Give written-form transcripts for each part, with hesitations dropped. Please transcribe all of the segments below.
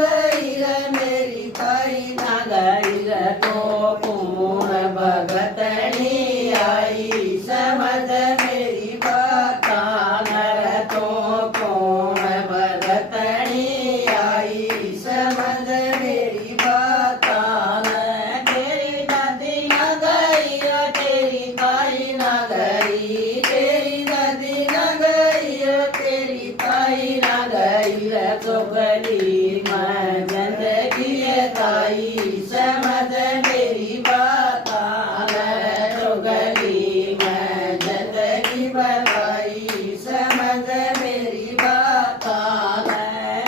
गई रे मेरी ताई ना गई रे तो कौन भगतनी आई समझ मेरी बात नर तो कौन भगतनी आई समझ मेरी बात तेरी दादी ना गई तेरी ताई ना गई तेरी दादी ना गई तेरी ताई ना गई रे चुगली मैं जिंदगी ताई समझ मेरी बात चुगली मैं जिंदगी बताई समझ मेरी बात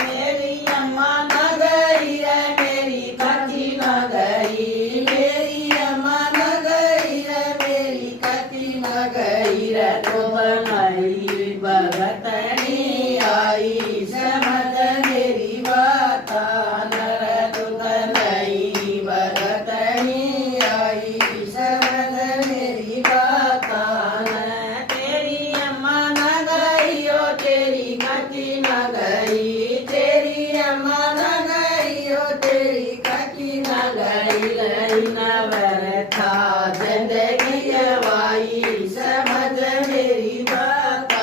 मेरी अम्मा ना गई रे मेरी काकी ना गई मेरी अम्मा ना गई रे मेरी काकी ना गई रे तो बनाई भगतनी आई समझ मेरी बात नर तो बनाई भगतनी आई समझ मेरी बात तेरी अम्मा ना गई तेरी काकी ना गई तेरी अम्मा ना गई तेरी काकी ना गई रही नवर था जिंदगी वाई समझ मेरी बात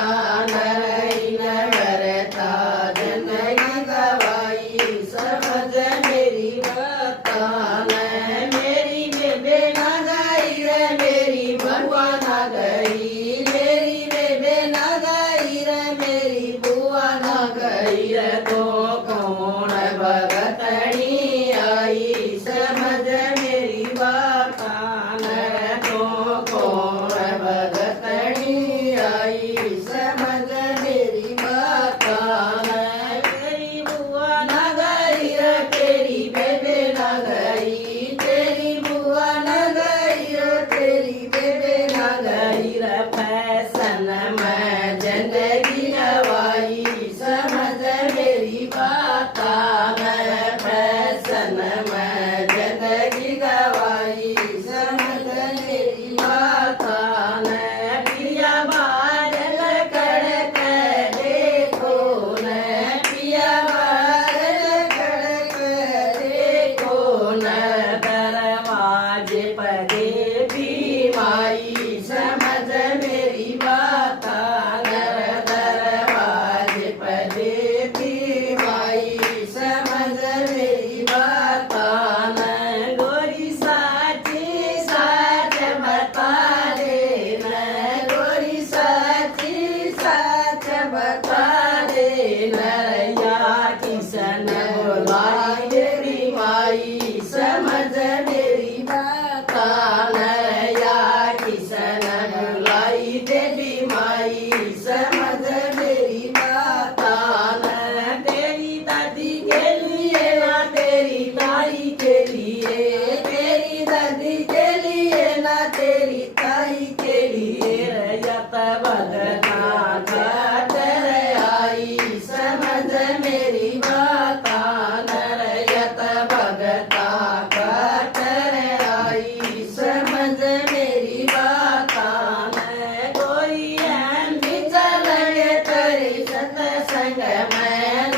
नरई नवर था जिंदगी गवाई समझ मेरी बात मेरी बेबे ना गई रे मेरी बुआ ना गई मेरी बेबे ना गई रे मेरी बुआ ना गई रे तो कौन भगतनी आई समझ मेरी बात नर तो कौन भगतनी आई समझ मेरी बात तेरी बुआ ना गई रे तेरी बेबे ना गई तेरी बुआ ना गई रे तेरी बेबे ना गई रे फैशन में जिंदगी गवाई समझ मेरी बात फैशन में जिंदगी गवाई समझ मेरी बात प्रिया बादल कड़क देखो न प्रिया बादल कड़क देखो न दरवाजे पर भी माई समझ मेरी बात दरवाजे पर भी माई समझ मेरी बात गोरी साची साच बता देना गोरी साची साच बता देना या किसन बोलाई मेरी माई समझ मेरी बात या किसन बोलाई देवी माई समझ मेरी बात तेरी दादी के लिए ना तेरी ताई के लिए तेरी दादी के लिए ना तेरी ताई के लिए यत भगता खातर आई समझ मेरी बात नर यत भगता खातर आई समझ मेरी बात कोई भी चले तेरी सत्संग में